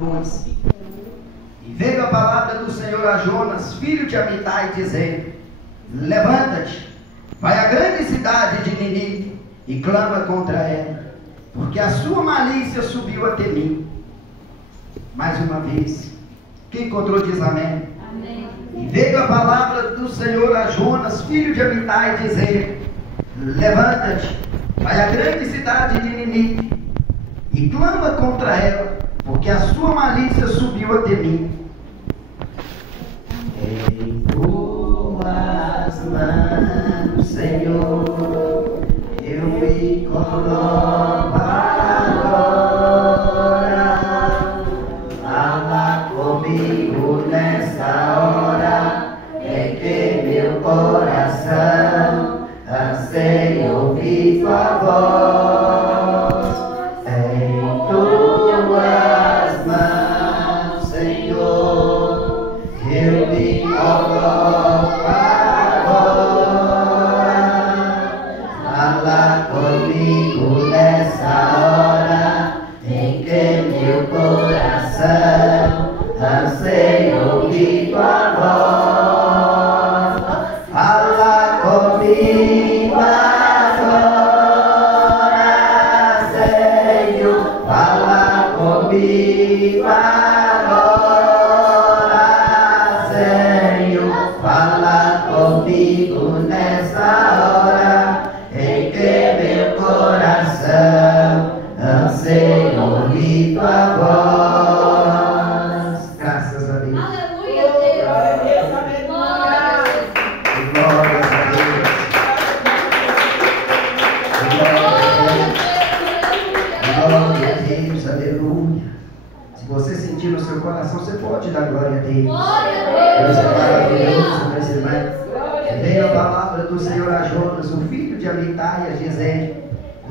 2. E veio a palavra do Senhor a Jonas, filho de Amitai, dizendo: levanta-te, vai à grande cidade de Nínive e clama contra ela, porque a sua malícia subiu até mim. Mais uma vez, quem encontrou diz amém. Amém. E veio a palavra do Senhor a Jonas, filho de Amitai, dizendo: levanta-te, vai à grande cidade de Nínive e clama contra ela, porque a sua malícia subiu até mim. Em tuas mãos, Senhor, eu me coloco agora. Fala comigo nessa hora, é que meu coração anseia ouvir tua voz.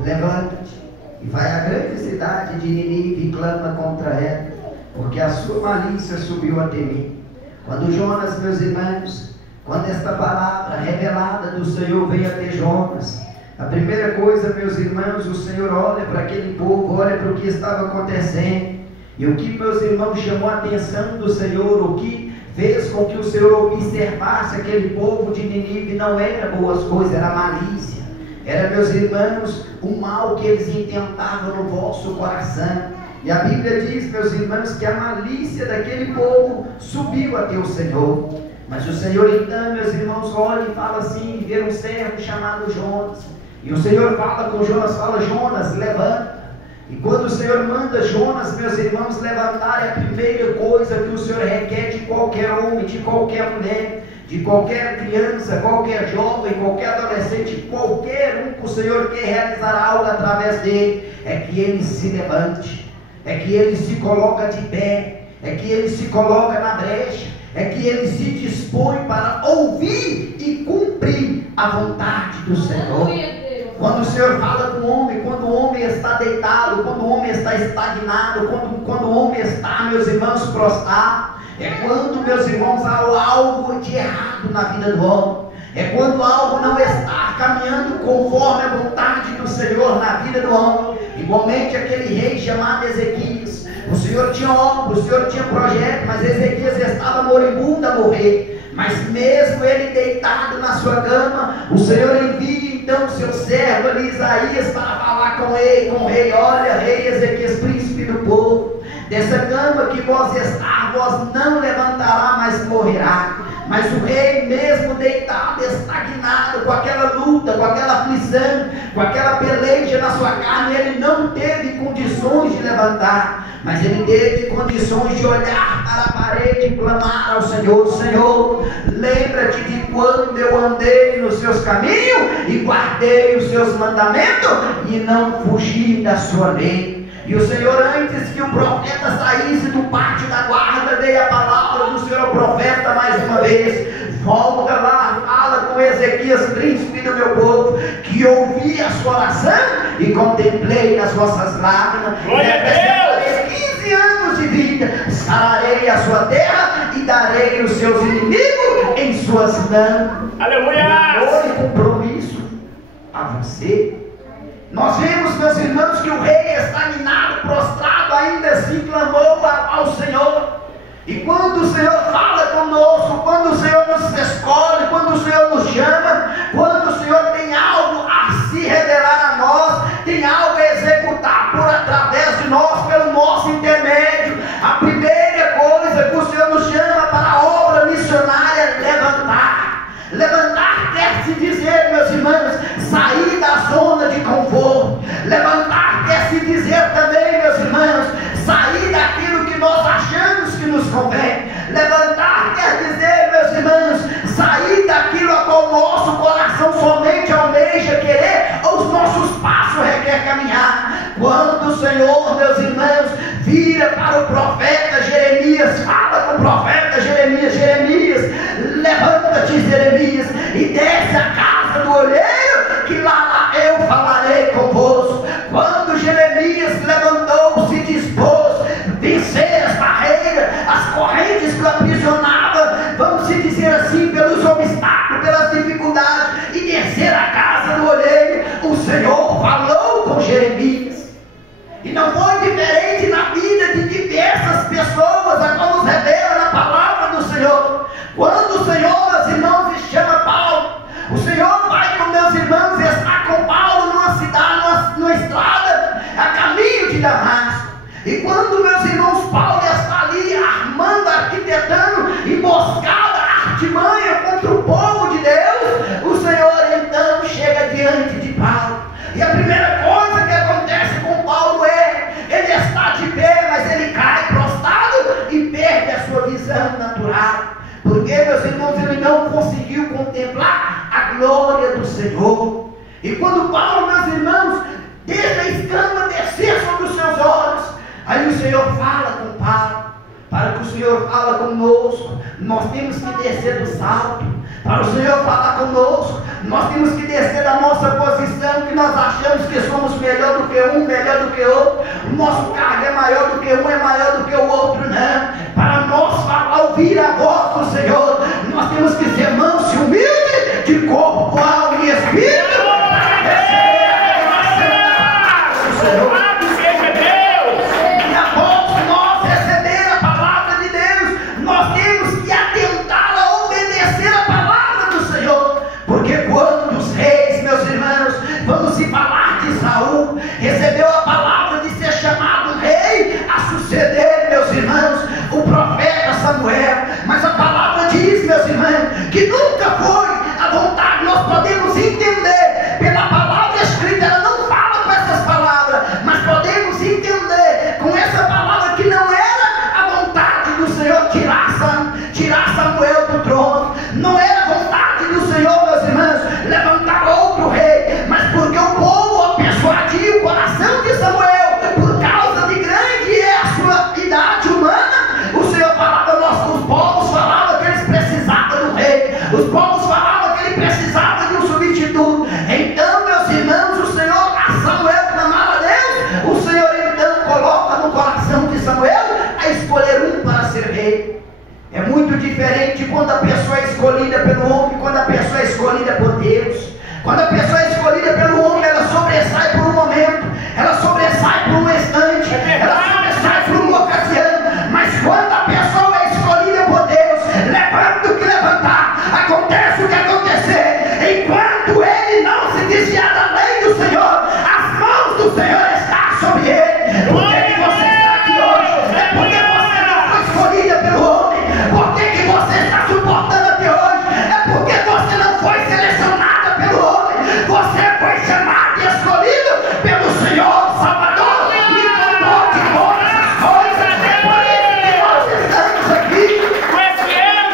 Levanta-te e vai à grande cidade de Nínive e clama contra ela, porque a sua malícia subiu até mim. Quando Jonas, meus irmãos, quando esta palavra revelada do Senhor veio até Jonas, a primeira coisa, meus irmãos, o Senhor olha para aquele povo, olha para o que estava acontecendo, e o que, meus irmãos, chamou a atenção do Senhor, o que fez com que o Senhor observasse aquele povo de Nínive, não era boas coisas, era malícia. Era, meus irmãos, o mal que eles intentavam no vosso coração. E a Bíblia diz, meus irmãos, que a malícia daquele povo subiu até o Senhor. Mas o Senhor então, meus irmãos, olha e fala assim, vê um servo chamado Jonas. E o Senhor fala com Jonas, fala: Jonas, levanta. E quando o Senhor manda Jonas, meus irmãos, levantar, é a primeira coisa que o Senhor requer de qualquer homem, de qualquer mulher, de qualquer criança, qualquer jovem, qualquer adolescente, qualquer um que o Senhor quer realizar algo através dele, é que ele se levante, é que ele se coloca de pé, é que ele se coloca na brecha, é que ele se dispõe para ouvir e cumprir a vontade do Senhor. Quando o Senhor fala com o homem, quando o homem está deitado, quando o homem está estagnado, quando o homem está, meus irmãos, prostrado, é quando, meus irmãos, há algo de errado na vida do homem. É quando algo não está caminhando conforme a vontade do Senhor na vida do homem. Igualmente aquele rei chamado Ezequias. O Senhor tinha obra, o Senhor tinha projeto, mas Ezequias estava moribundo a morrer. Mas mesmo ele deitado na sua cama, o Senhor envia então o seu servo ali, Isaías, para falar com ele, com o rei: olha, rei Ezequias, príncipe do povo, dessa cama que vós está, vós não levantará, mas morrerá. Mas o rei, mesmo deitado, estagnado, com aquela luta, com aquela aflição, com aquela peleja na sua carne, ele não teve condições de levantar, mas ele teve condições de olhar para a parede e clamar ao Senhor: Senhor, lembra-te de quando eu andei nos seus caminhos e guardei os seus mandamentos e não fugi da sua lei. E o Senhor, antes que o profeta saísse do pátio da guarda, veio a palavra do Senhor ao profeta mais uma vez: volta lá, fala com Ezequias, príncipe do meu povo, que ouvi a sua oração e contemplei as vossas lágrimas. Glória a Deus! 15 anos de vida, sararei a sua terra e darei os seus inimigos em suas mãos. Aleluia! Foi compromisso a você. Nós vemos, meus irmãos, que o rei estagnado, prostrado, ainda assim clamou ao quando o Senhor fala conosco, quando o Senhor nos escolhe, quando o Senhor nos chama, quando o Senhor tem algo a se revelar a nós, tem algo a executar por através de nós, pelo nosso intermédio. A primeira coisa que o Senhor nos chama para a obra missionária é levantar. Levantar quer se dizer, meus irmãos, sair da zona de conforto. Levantar quer se dizer também, meus irmãos, sair daquilo que nós achamos que nos convém. Levantar quer dizer, meus irmãos, sair daquilo a qual o nosso coração somente almeja querer, ou os nossos passos requer caminhar. Quando o Senhor, meus irmãos, vira para o profeta Jeremias, fala com o profeta Jeremias: Jeremias, levanta-te, Jeremias, e desce a casa do olheiro, que lá eu falarei convosco. Quando Jeremias levantou-se e dispôs vencer as barreiras, as correntes que o aprisionavam, vamos dizer assim, pelos obstáculos, pelas dificuldades, e descer a casa do olheiro, o Senhor falou com Jeremias. E não foi diferente na vida de diversas pessoas, a qual nos revela na palavra do Senhor. Quando o Senhor, meus irmãos, chama Paulo, o Senhor vai com meus irmãos e está com Paulo numa cidade, numa estrada, a caminho de Damasco. E quando, meus irmãos, Paulo está ali armando, arquitetando, emboscada, artimanha contra o povo de Deus, o Senhor então chega diante de Paulo. E a primeira coisa que acontece com Paulo é, ele está de pé, mas ele cai prostrado e perde a sua visão natural. Porque, meus irmãos, ele não conseguiu contemplar a glória do Senhor. E quando Paulo, meus irmãos, deixa a escama descer sobre os seus olhos, aí o Senhor fala com Paulo. Para que o Senhor fala conosco, nós temos que descer do salto. Para o Senhor falar conosco, nós temos que descer da nossa posição, que nós achamos que somos melhor do que um, melhor do que outro. O nosso cargo é maior do que um, é maior do que o outro, não. Para nós falar, ouvir a voz do Senhor, nós temos que ser manso e humilde, de corpo, alma e espírito, para receber a revelação do Senhor. E após nós receber a palavra de Deus, nós temos que atentar a obedecer a palavra do Senhor. Porque quando os reis, meus irmãos, vamos se falar de Saul, recebeu a palavra de ser chamado rei a suceder, meus irmãos, o profeta Samuel. Mas a palavra diz, meus irmãos, que nunca foi a vontade. Nós podemos entender pela palavra escrita, ela não fala com essas palavras, mas podemos entender com essa palavra que não era a vontade do Senhor tirar Samuel do trono. Não era a vontade do Senhor, meus irmãos, levantar outro rei, mas porque o povo persuadiu o coração de Samuel, por causa de grande é a sua idade humana, o Senhor falava, os povos falavam que eles precisavam do rei, os povos falavam que ele precisava de um substituto. Então, meus irmãos, o Senhor, a Samuel clamava a Deus, o Senhor então coloca no coração de Samuel a escolher um para ser rei. É muito diferente quando a pessoa é escolhida pelo homem, quando a pessoa é escolhida por Deus. Quando a pessoa é escolhida pelo homem, ela sobressai por um momento, ela sobressai por um instante, ela sobressai por uma ocasião. Mas quando a pessoa é escolhida por Deus, levanta o que levantar, acontece o que acontecer, enquanto ele não se desviar da lei do Senhor, as mãos do Senhor estão sobre ele. Por que você está aqui hoje? É porque você não foi escolhida pelo homem. Por que você está suportando até hoje? É porque você não foi selecionada pelo homem. Você foi chamado e escolhido pelo Senhor Salvador, e mandou de todas as coisas. É por isso que nós estamos aqui.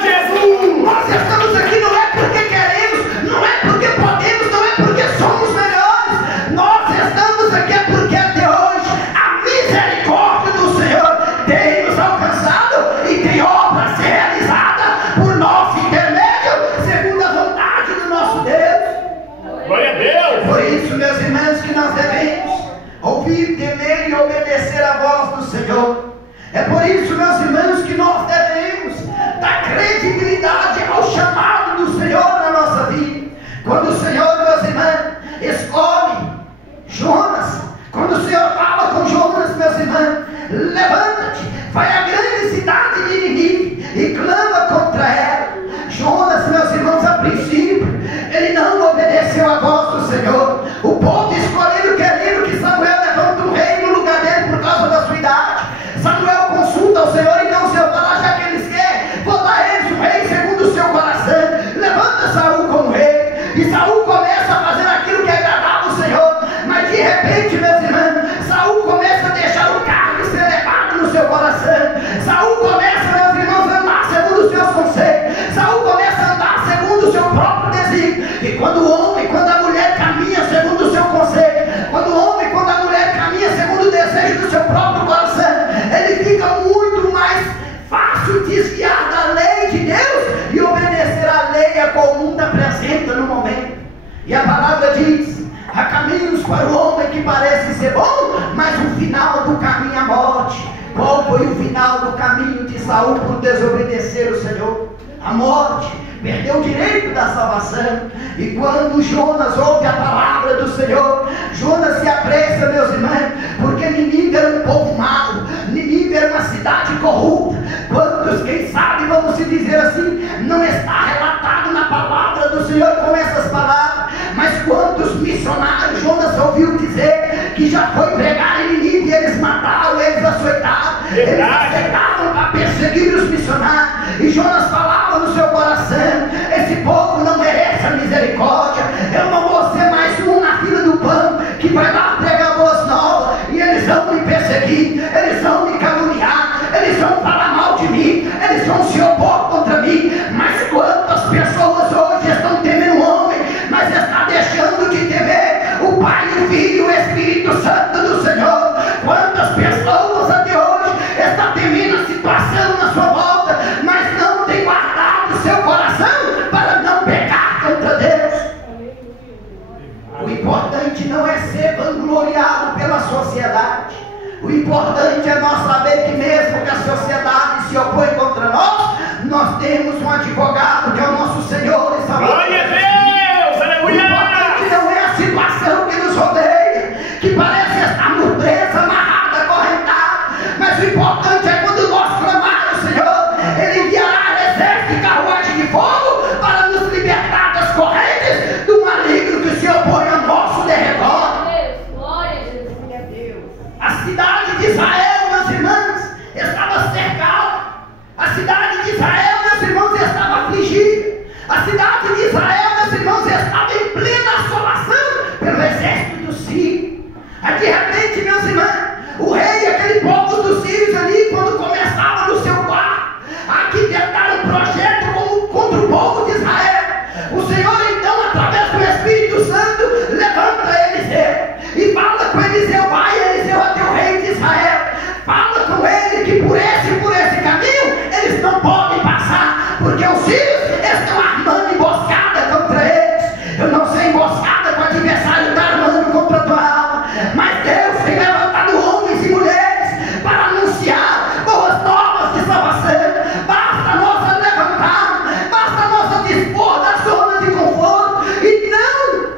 Jesus! Nós estamos aqui não é porque queremos, não é porque podemos, não é porque somos melhores. Nós estamos aqui é porque até hoje a misericórdia do Senhor tem nos alcançado e tem obra a ser realizada por nosso intermédio, segundo a vontade do nosso Deus. Glória a Deus! Por isso, meus irmãos, que nós devemos ouvir, temer e obedecer a voz do Senhor. É por isso, meus irmãos, que nós devemos dar credibilidade ao chamado do Senhor na nossa vida. Quando o Senhor, meus irmãos, escolhe Jonas, quando o Senhor fala com Jonas, meus irmãos, levanta-te, vai à grande cidade de Nínive e repente, meus irmãos, Saul começa a deixar o cargo ser elevado no seu coração. Saul começa, meus irmãos, a andar segundo os seus conceitos. Saul começa a andar segundo o seu próprio desígnio. E quando o homem, quando a mulher caminha segundo o seu conceito, quando o homem, quando a mulher caminha segundo o desejo do seu próprio coração, ele fica muito mais fácil desviar da lei de Deus e obedecer à lei a qual o mundo apresenta no momento. E a palavra diz: há caminhos para o homem que parece ser bom, mas o final do caminho é a morte. Qual foi o final do caminho de Saul por desobedecer o Senhor? A morte. Perdeu o direito da salvação. E quando Jonas ouve a palavra do Senhor, Jonas se apressa, meus irmãos, porque Nínive era um povo mau, Nínive era uma cidade corrupta. Quantos, quem sabe, vamos se dizer assim, não está relatado na palavra do Senhor com essas palavras, mas quantos missionários Jonas ouviu dizer que já foi pregar em Nínive e eles mataram, eles açoitaram, eles aceitaram para perseguir os missionários. E Jonas falava no seu coração: esse povo não merece a misericórdia, eu não vou ser mais um na fila do pão que vai lá pregar boas novas, e eles vão me perseguir, eles vão me caluniar, eles vão falar mal de mim, eles vão se opor contra mim. Mas quantas pessoas hoje estão temendo o homem, mas está deixando de temer o Pai, o Filho e o Espírito Santo do Senhor? Quantas pessoas até hoje estão temendo a situação na sua volta, mas não tem guardado seu coração para não pecar contra Deus? O importante não é ser vangloriado pela sociedade. O importante é nós saber que mesmo que a sociedade se opõe contra nós, nós temos um advogado que é o nosso Senhor e Salvador. Glória a Deus, aleluia! O importante não é a situação que nos rodeia, que parece estar presa, amarrada, acorrentada, mas o importante é quando nós clamarmos ao Senhor, Ele enviará exército e carruagem de fogo para nos libertar das correntes do maligno que se opõe ao nosso derredor. A cidade de Israel, meus irmãos, estava cercada. A cidade de Israel, meus irmãos, estava afligida. A cidade de Israel, meus irmãos, estava em plena assolação pelo exército dos sírios. Aí de repente, meus irmãos, o rei e aquele povo dos sírios ali, quando começava no seu quarto a arquitetar um projeto contra o povo de Israel, o Senhor então, através do Espírito Santo, levanta Eliseu e fala com Eliseu: vai Eliseu até o rei de Israel, fala com ele que por esse caminho eles não podem passar, porque os sírios estão armando emboscada contra eles. Eu não sei emboscada que o adversário está armando contra a tua alma, mas Deus tem levantado homens e mulheres para anunciar boas novas de salvação. Basta nós levantar, basta nós dispor da zona de conforto e não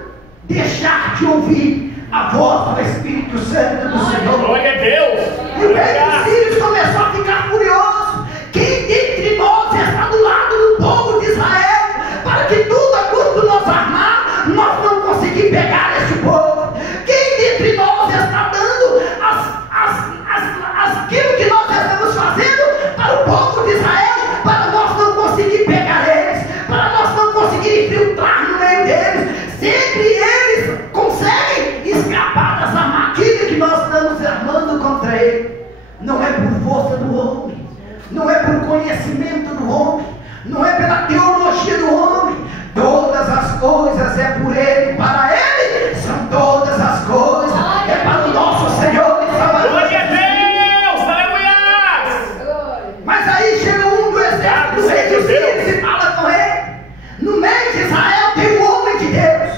deixar de ouvir a voz do Espírito Santo do Senhor. Glória a Deus! E o rei dos sírios começou a ficar furioso. Quem dentre nós está do lado do povo de Israel, para que tudo quanto nós armar, nós não conseguimos pegar esse povo? Quem dentre nós está dando aquilo que nós estamos fazendo para o povo de Israel, para nós não conseguir pegar eles, para nós não conseguir infiltrar no meio deles? Sempre eles conseguem escapar das armadilhas que nós estamos armando contra ele. Não é por força do homem, não é por conhecimento do homem, não é pela teologia do homem. Todas as coisas é por ele, para ele são todas as coisas, é para o nosso Senhor e Salvador. Glória a Deus, aleluia! Mas aí chega um do exército do rei dos sírios e fala com ele: no meio de Israel tem um homem de Deus,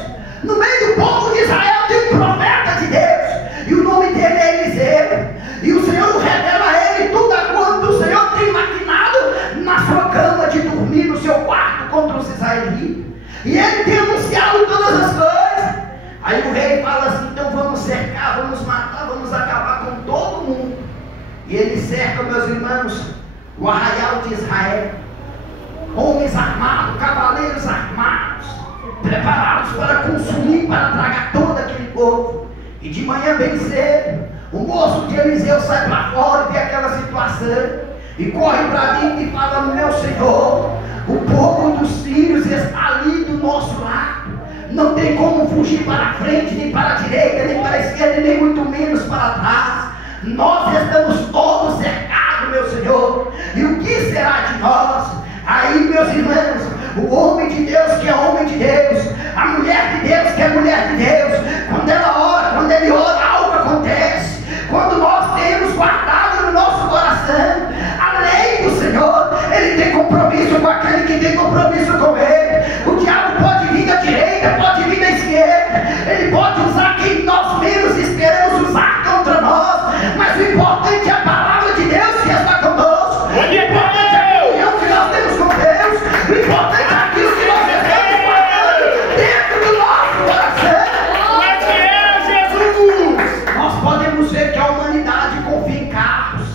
no meio do povo de Israel tem um profeta de Deus, e o nome dele é Eliseu. E o Senhor revela a ele tudo quanto o Senhor tem maquinado na sua cama de dormir, no seu quarto, contra os israelitas. E ele tem anunciado todas as coisas. Aí o rei fala assim: então vamos cercar, vamos matar, vamos acabar com todo mundo. E ele cerca, meus irmãos, o arraial de Israel. Homens armados, cavaleiros armados, preparados para consumir, para tragar todo aquele povo. E de manhã bem cedo, o moço de Eliseu sai para fora e vê aquela situação, e corre para dentro e fala: meu Senhor, o povo dos sírios está ali do nosso lado, não tem como fugir para a frente, nem para a direita, nem para a esquerda, menos para trás. Nós estamos todos cercados, meu Senhor. E o que será de nós? Aí, meus irmãos, o homem de Deus que é homem de Deus, a mulher de Deus que é mulher de Deus, quando ela ora, quando ele ora, algo acontece. Quando nós temos guardado no nosso coração a lei do Senhor, ele tem compromisso com aquele que tem compromisso com ele. O diabo pode vir da direita, pode vir da esquerda, ele pode usar quem nós menos esperamos usar contra nós, mas o importante é a palavra de Deus que está conosco. O importante é a comunhão que nós temos com Deus. O importante é aquilo que nós estamos guardando dentro do nosso coração. Mas Jesus! Nós podemos ver que a humanidade confia em carros,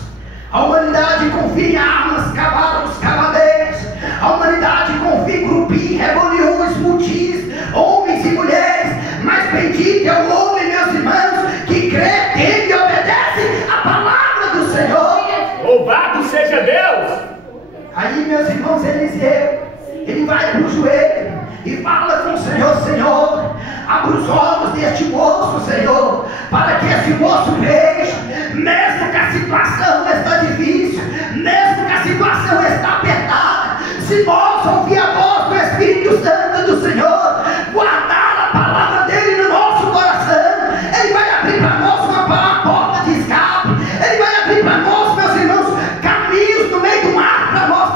a humanidade confia em armas, cavalos, cavaleiros, a humanidade confia em grupinhos, rebeliões, mutis, homens e mulheres, mas bendito é o homem, meus irmãos, que crê, teme e obedece a palavra do Senhor. Louvado seja Deus! Aí, meus irmãos, Eliseu, ele vai para o joelho e fala com o Senhor: Senhor, abra os olhos deste moço, Senhor, para que esse moço veja, mesmo que a situação está difícil, mesmo que a situação está apertada, se nós ouvir a voz do Espírito Santo do Senhor, guardar a palavra dele no nosso coração, ele vai abrir para nós uma porta de escape, ele vai abrir para nós, meus irmãos, caminhos no meio do mar para nós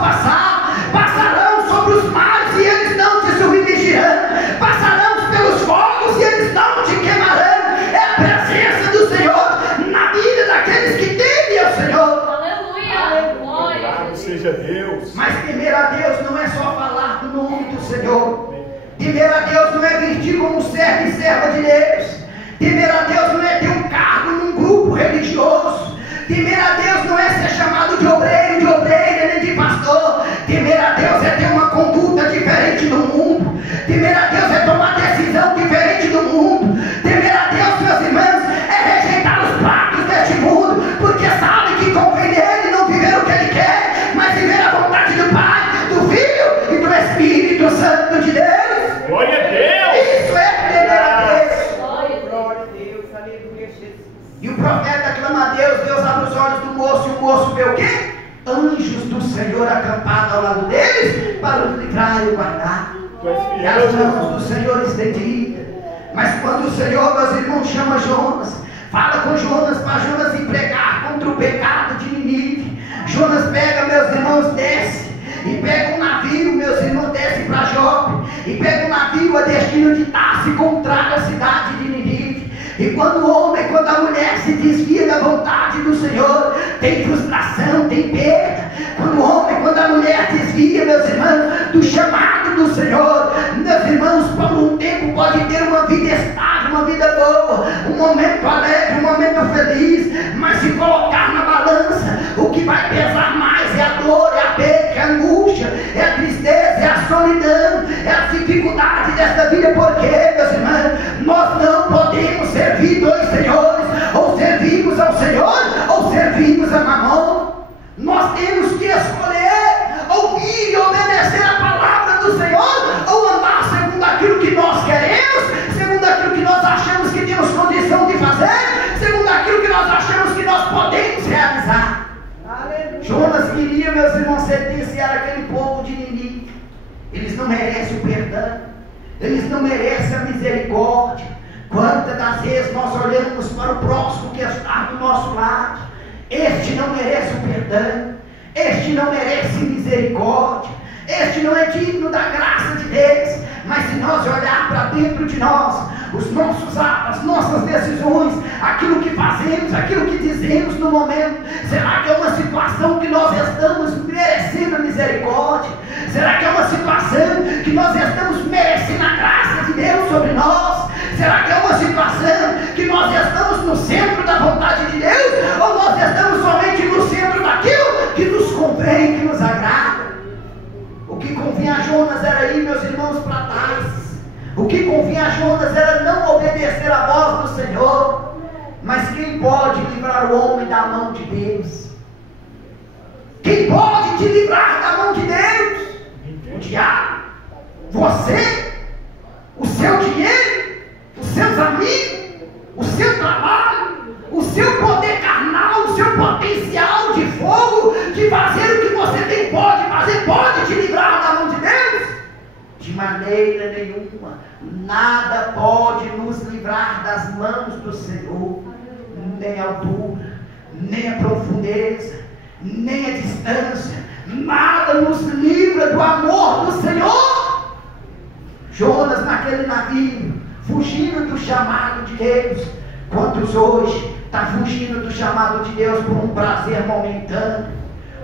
passarão sobre os mares e eles não te submergirão, passarão pelos fogos e eles não te queimarão. É a presença do Senhor na vida daqueles que temem ao Senhor. Aleluia! Louvado seja Deus! Mas temer a Deus não é só falar do nome do Senhor. Temer a Deus não é vestir como servo e serva de Deus. Temer a Deus não é ter um cargo num grupo religioso. Temer a Deus não é ser chamado de obreiro, de obreira, nem de pastor. Temer a Deus é ter uma conduta diferente do mundo. Temer a Deus é tomar decisão diferente do mundo. Temer a Deus, meus irmãos, é rejeitar os pratos deste mundo, porque sabe que convém nele não viver o que ele quer, mas viver a vontade do Pai, do Filho e do Espírito Santo de Deus. Glória a Deus! Isso é temer a Deus. Glória a Deus, aleluia, Jesus. E o profeta clama a Deus, Deus abre os olhos do moço, e o moço vê o quê? Anjos do Senhor acampados ao lado deles, para os livrar e guardar. E as mãos do Senhor estendidas. Mas quando o Senhor, meus irmãos, chama Jonas, fala com Jonas para Jonas empregar contra o pecado de Nínive. Jonas pega, meus irmãos, desce e pega um navio, meus irmãos, desce para Jope e pega um navio a destino de Tarso contrário à cidade de Nínive. E quando o homem, quando a mulher se desvia da vontade do Senhor, tem frustração, tem perda. Quando o homem, quando a mulher desvia, meus irmãos, do chamado do Senhor, meus irmãos, por um tempo pode ter uma vida estável, uma vida boa, um momento alegre, um momento feliz, mas se colocar na balança, o que vai pesar mais é a dor, é a perda, é a angústia, é a tristeza, é a solidão, é a dificuldade desta vida. Porque, meus irmãos, nós não podemos servir dois senhores, ou servimos ao Senhor, ou servimos a Mamon. Nós temos que escolher ouvir e obedecer a palavra do Senhor, ou andar segundo aquilo que nós queremos, segundo aquilo que nós achamos que temos condição de fazer, segundo aquilo que nós achamos que nós podemos realizar. Aleluia. Jonas queria, meus irmãos, sentenciar aquele povo de Nínive. Eles não merecem o perdão, eles não merecem a misericórdia. Quantas das vezes nós olhamos para o próximo que está do nosso lado, este não merece o perdão, este não merece misericórdia, este não é digno da graça de Deus. Mas se nós olhar para dentro de nós, os nossos atos, as nossas decisões, aquilo que fazemos, aquilo que dizemos no momento, será que é uma situação que nós estamos merecendo a misericórdia? Será que é uma situação que nós estamos merecendo a graça de Deus sobre nós? Será que é uma situação que nós estamos no centro da vontade de Deus? Ou nós estamos somente no centro daquilo que nos convém, que nos agrada? O que convinha a Jonas era ir, meus irmãos, para Tarsis. O que convinha a Jonas era não obedecer a voz do Senhor. Mas quem pode livrar o homem da mão de Deus? Quem pode te livrar da mão de Deus? O diabo, você, o seu dinheiro, os seus amigos, o seu trabalho, potencial de fogo, de fazer o que você tem pode fazer, pode te livrar da mão de Deus? De maneira nenhuma. Nada pode nos livrar das mãos do Senhor, nem a altura, nem a profundeza, nem a distância, nada nos livra do amor do Senhor. Jonas naquele navio, fugindo do chamado de Deus. Quantos hoje estão fugindo do chamado de Deus por um prazer momentâneo?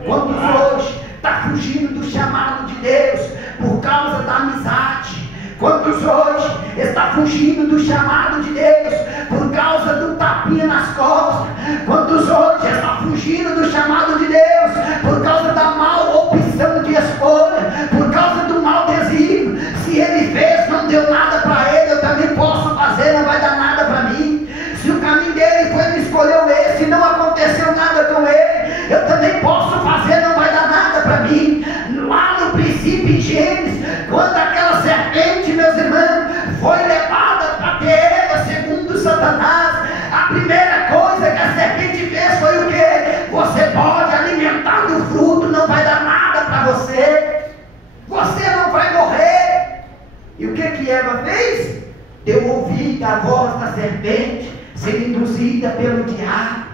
Quantos hoje estão fugindo do chamado de Deus por causa da amizade? Quantos hoje estão fugindo do chamado de Deus por causa do tapinha nas costas? Quantos hoje estão fugindo do chamado de Deus por causa da mal opção de escolha, por causa do mau desígnio? Se ele fez, não deu nada para ele, eu também posso fazer, não vai dar nada para mim. Se o caminho dele foi, ele escolheu esse, não aconteceu nada com ele, eu também posso fazer, não vai dar nada para mim. Lá no princípio, em Gênesis, quando aquela serpente, meus irmãos, foi levada para ter Eva, segundo Satanás, a primeira coisa que a serpente fez foi o quê? Você pode alimentar do fruto, não vai dar nada para você, você não vai morrer. E o que Eva fez? Deu ouvido à voz da serpente, sendo induzida pelo diabo.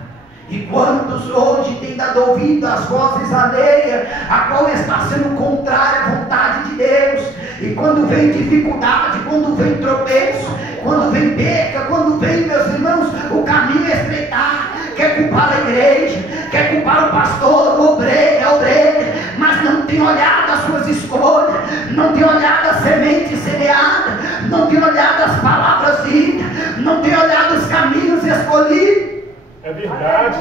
E quantos hoje têm dado ouvido às vozes alheias, a qual está sendo contrária à vontade de Deus? E quando vem dificuldade, quando vem tropeço, quando vem perca, quando vem, meus irmãos, o caminho é estreitar, quer culpar a igreja, quer culpar o pastor, o obreiro, a obreira, mas não tem olhado as suas escolhas, não tem olhado a semente semeada, não tem olhado as palavras ditas, não tem olhado os caminhos escolhidos. É verdade.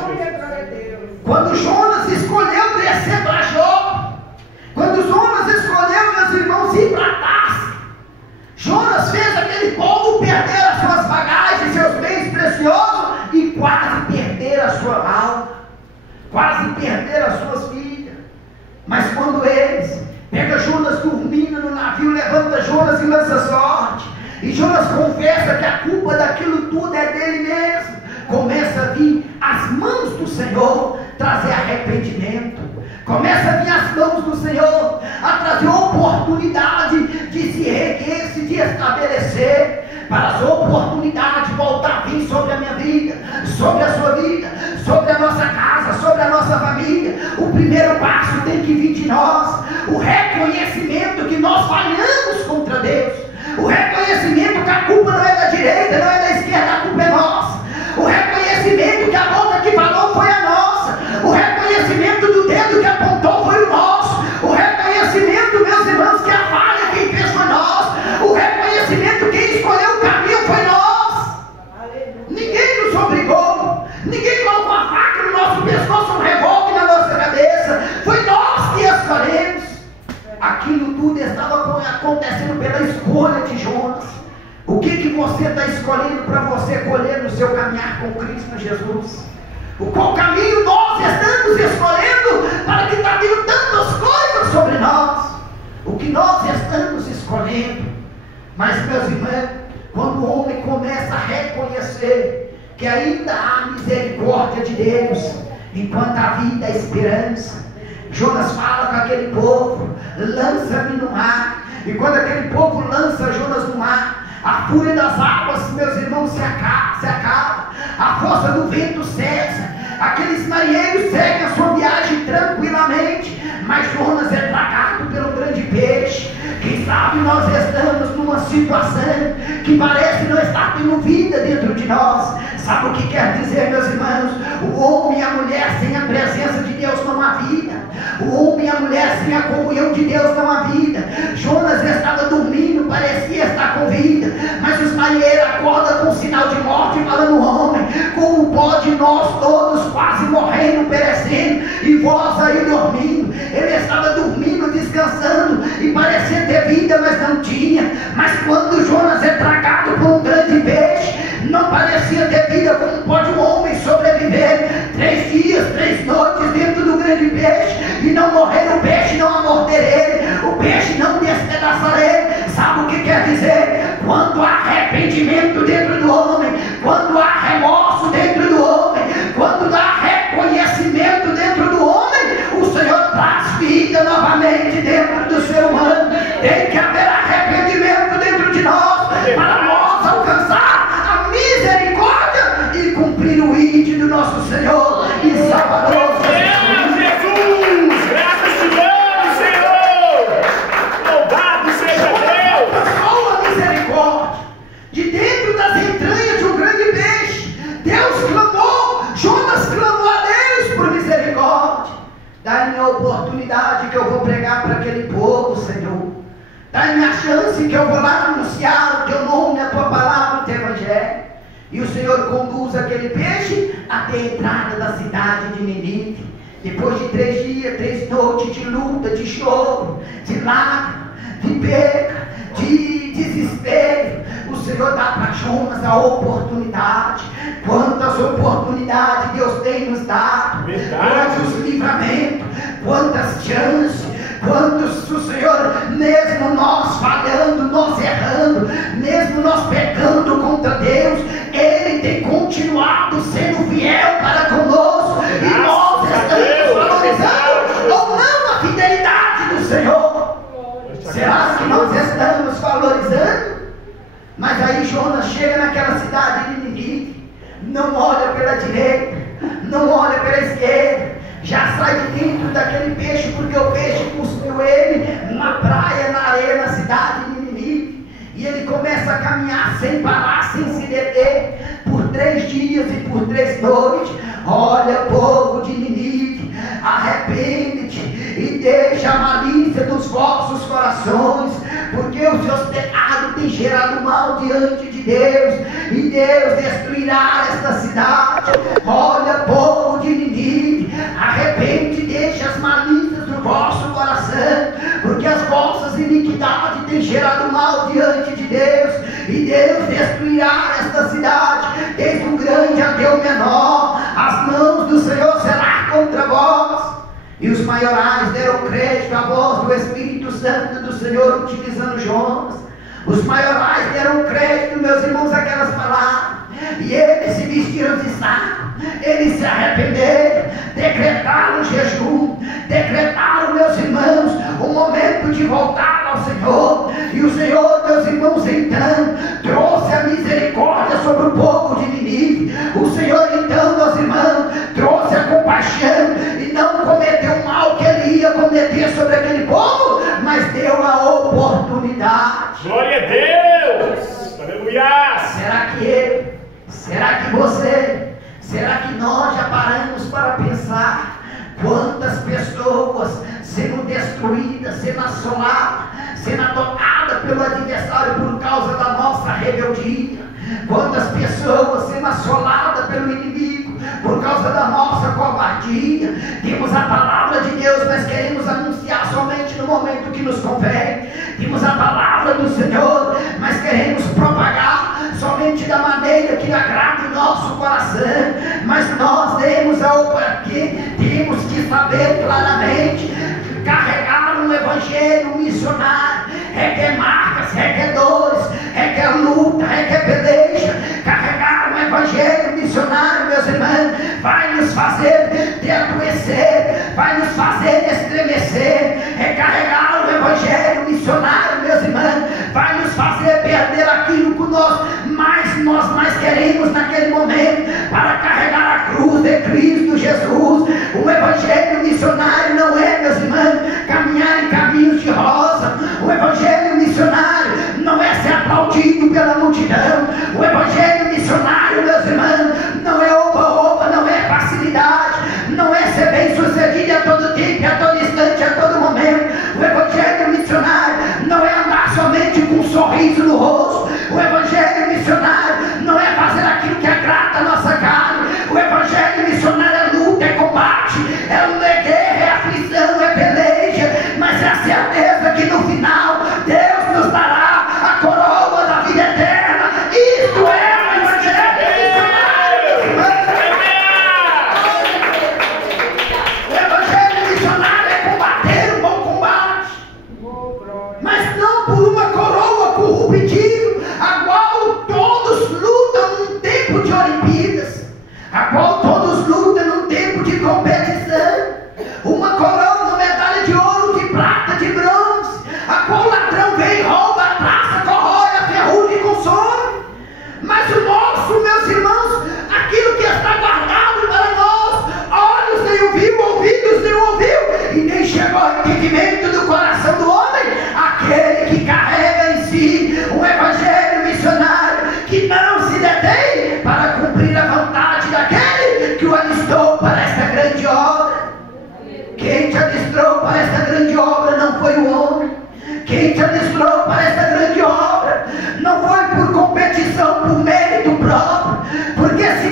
Quando Jonas escolheu descer para Jope, quando Jonas escolheu, meus irmãos, ir para Tarso, Jonas fez aquele povo perder as suas bagagens, seus bens preciosos e quase perder a sua alma, quase perder as suas vidas. Mas quando eles pegam Jonas dormindo no navio, levanta Jonas e lança sorte, e Jonas confessa que a culpa daquilo tudo é dele mesmo, começa a vir as mãos do Senhor trazer arrependimento, começa a vir as mãos do Senhor a trazer oportunidade de se erguer, se estabelecer, para as oportunidades voltar a vir sobre a minha vida, sobre a sua vida, sobre a nossa casa, sobre a nossa família. O primeiro passo tem que vir de nós, o reconhecimento que nós falhamos contra Deus, o reconhecimento que a culpa não é da direita, não é da esquerda, a culpa é nossa, o reconhecimento que a boca que falou foi a nossa, o reconhecimento do dedo que apontou foi o nosso, o reconhecimento, meus irmãos, que a falha quem fez foi nós, o reconhecimento quem escolheu o caminho foi nós. Ninguém nos obrigou, ninguém colocou a faca no nosso pescoço, um revólver na nossa cabeça, foi nós que escolhemos. Aquilo tudo estava acontecendo pela escolha de Jonas. O que você está escolhendo para você colher no seu caminhar com Cristo Jesus? Qual caminho nós estamos escolhendo para que está vindo tantas coisas sobre nós? O que nós estamos escolhendo? Mas, meus irmãos, quando o homem começa a reconhecer que ainda há misericórdia de Deus, enquanto a vida é esperança, Jonas fala com aquele povo: lança-me no mar. E quando aquele povo lança Jonas no mar, a fúria das águas, meus irmãos, se acaba, a força do vento cessa, aqueles marinheiros seguem a sua viagem tranquilamente, mas Jonas é tragado pelo grande peixe. Quem sabe nós estamos numa situação que parece não estar tendo vida dentro de nós. Sabe o que quer dizer, meus irmãos? O homem e a mulher sem a presença de Deus não há vida. O homem e a mulher sem a comunhão de Deus não há vida. Jonas estava dormindo, parecia estar com vida, mas os marinheiros acordam com um sinal de morte, falando: homem, como pode nós todos quase morrendo, perecendo, e vós aí dormindo? Ele estava dormindo, descansando, e parecia ter vida, mas não tinha. Mas quando Jonas é tragado por um grande peixe, não parecia ter vida. Como pode um homem sobreviver 3 dias, 3 noites dentro do grande peixe e não morrer o peixe, não morder ele, o peixe não despedaçar ele? Sabe o que quer dizer? Quando há arrependimento dentro do homem, quando há remorso dentro do homem, quando há reconhecimento cumprir o ide do nosso Senhor e Salvador Jesus! Graças te damos, Senhor! Louvado seja Deus! Passou a misericórdia de dentro das entranhas de um grande peixe. Deus clamou, Jonas clamou a Deus por misericórdia. Dá-me a oportunidade que eu vou pregar para aquele povo, Senhor. Dá-me a chance que eu vou lá anunciar o teu nome, a tua palavra, o teu evangelho. E o Senhor conduz aquele peixe até a entrada da cidade de Nínive. Depois de 3 dias, 3 noites de luta, de choro, de lágrimas, de perca, de desespero, o Senhor dá para Jonas a oportunidade. Quantas oportunidades Deus tem nos dado, quantos livramentos, quantas chances, quantos o Senhor, mesmo nós falhando, nós errando, mesmo nós pecando contra Deus, Ele tem continuado sendo fiel para conosco, e nós estamos valorizando ou não a fidelidade do Senhor. Será que nós estamos valorizando? Mas aí Jonas chega naquela cidade de Nínive, não olha pela direita, não olha pela esquerda, já sai de dentro daquele peixe, porque o peixe cuspiu ele na praia, na areia, na cidade de Nínive. E ele começa a caminhar sem parar, sem se deter, por 3 dias e por 3 noites. Olha, povo de Nínive, arrepende-te e deixa a malícia dos vossos corações, porque os seus pecados têm gerado mal diante de Deus, e Deus destruirá esta cidade. Olha, povo de Nínive, arrepende e deixa as malícias do vosso coração, porque as vossas iniquidades têm gerado mal diante de Deus, e Deus destruirá esta cidade, desde o grande até o menor. As mãos do Senhor serão contra vós. E os maiorais deram crédito à voz do Espírito Santo do Senhor, utilizando Jonas. Os maiorais deram crédito, meus irmãos, àquelas palavras. E eles se vestiram de saco, eles se arrependeram, decretaram jejum, decretaram, meus irmãos, o momento de voltar ao Senhor. E o Senhor, meus irmãos, então trouxe a misericórdia sobre o povo de Nínive. O Senhor, então, meus irmãos, trouxe a compaixão e não cometeu o mal que ele ia cometer sobre aquele povo, mas deu a oportunidade. Glória a Deus! Aleluia! Será que ele? Será que você? Será que nós já paramos para pensar quantas pessoas sendo destruídas, sendo assoladas, sendo tocadas pelo adversário por causa da nossa rebeldia? Quantas pessoas sendo assoladas pelo inimigo por causa da nossa covardia? Temos a palavra de Deus, mas queremos anunciar somente no momento que nos convém. Temos a palavra do Senhor, mas queremos propagar somente da maneira que agrada o nosso coração. Mas nós temos que saber claramente carregar um evangelho missionário. Requer marcas, requer dores, requer luta, requer peleja. Carregar um evangelho missionário, meus irmãos, vai nos fazer de adoecer, vai nos fazer estremecer. Recarregar o evangelho missionário, meus irmãos, vai nos fazer perder aquilo que nós mais queremos naquele momento, para carregar a cruz de Cristo Jesus. O evangelho missionário não é, meus irmãos, caminhar em caminhos de rosa. O evangelho missionário não é ser aplaudido pela multidão. O evangelho missionário, meus irmãos, não é oba-oba, não é facilidade, não é ser bem sucedido a todo tempo, a todo instante, a todo momento. O evangelho missionário não é andar somente com um sorriso no rosto. O evangelho missionário não é fazer aquilo que agrada a nossa carne. O evangelho missionário é luta, é combate, é guerra, é aflição, é peleja, mas é a certeza que no final Deus nos dará a coroa da vida eterna. Isto é o evangelho missionário. O evangelho missionário é combater o bom combate, mas não por uma coroa corruptível, a qual todos lutam num tempo de Olimpíadas, a qual todos lutam num tempo de competição. Uma coroa, uma medalha de ouro, de prata, de bronze, a qual o ladrão vem, rouba, traça, corrói, a ferrugem e consome. Mas o nosso, meus irmãos, aquilo que é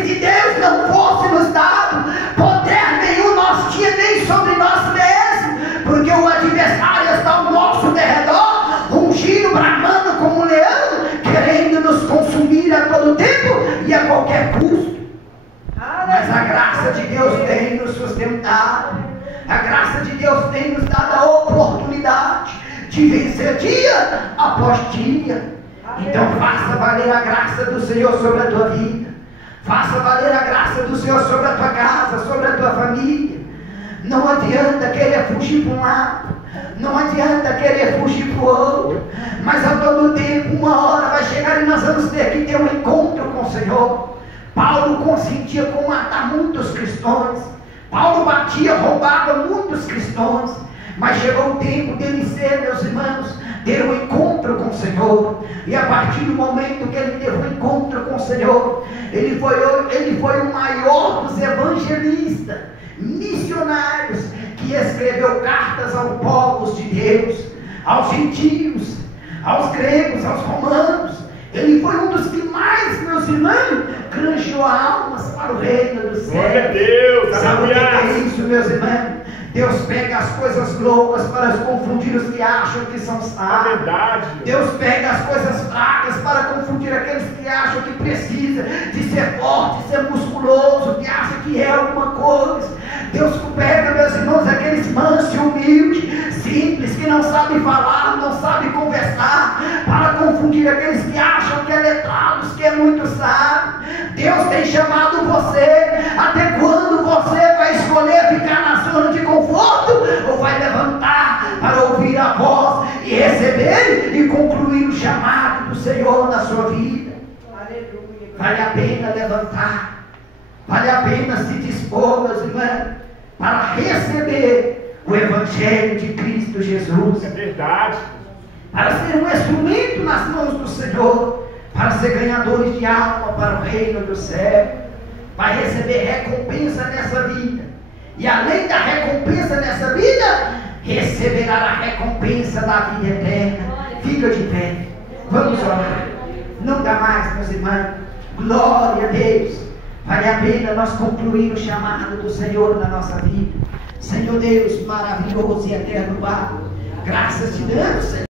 de Deus não fosse nos dado, poder nenhum nós tinha nem sobre nós mesmos, porque o adversário está ao nosso derredor, rugindo, bramando como um leão, querendo nos consumir a todo tempo e a qualquer custo. Mas a graça de Deus tem nos sustentado, a graça de Deus tem nos dado a oportunidade de vencer dia após dia. Então faça valer a graça do Senhor sobre a tua vida, faça valer a graça do Senhor sobre a tua casa, sobre a tua família. Não adianta querer fugir para um lado, não adianta querer fugir para o outro, mas a todo tempo, uma hora vai chegar e nós vamos ter que ter um encontro com o Senhor. Paulo consentia com matar muitos cristãos, Paulo batia, roubava muitos cristãos, mas chegou o tempo dele ser, meus irmãos, ter um encontro com o Senhor. E a partir do momento que ele teve um encontro com o Senhor, ele foi o maior dos evangelistas, missionários, que escreveu cartas aos povos de Deus, aos gentios, aos gregos, aos romanos. Ele foi um dos que mais, meus irmãos, granjeou almas para o reino do céu. Glória a Deus, sabe o que é isso, meus irmãos? Deus pega as coisas loucas para confundir os que acham que são sábios. Verdade. Deus pega as coisas fracas para confundir aqueles que acham que precisa de ser forte, ser musculoso, que acham que é alguma coisa. Deus pega, meus irmãos, aqueles mansos e humildes, simples, que não sabem falar, não sabem conversar, para confundir aqueles que acham que é letrados, que é muito sábio. Deus tem chamado você. Até quando você vai escolher ficar na zona de conforto, ou vai levantar para ouvir a voz e receber e concluir o chamado do Senhor na sua vida? Aleluia. Vale a pena levantar, vale a pena se dispor, meus irmãos, para receber o Evangelho de Cristo Jesus. É verdade. Para ser um instrumento nas mãos do Senhor, para ser ganhadores de alma para o reino do céu. Vai receber recompensa nessa vida, e além da recompensa nessa vida, receberá a recompensa da vida eterna. Fica de pé, vamos orar. Não dá mais, meus irmãos. Glória a Deus. Vale a pena nós concluir o chamado do Senhor na nossa vida. Senhor Deus maravilhoso e eterno Pai, graças te damos, Senhor.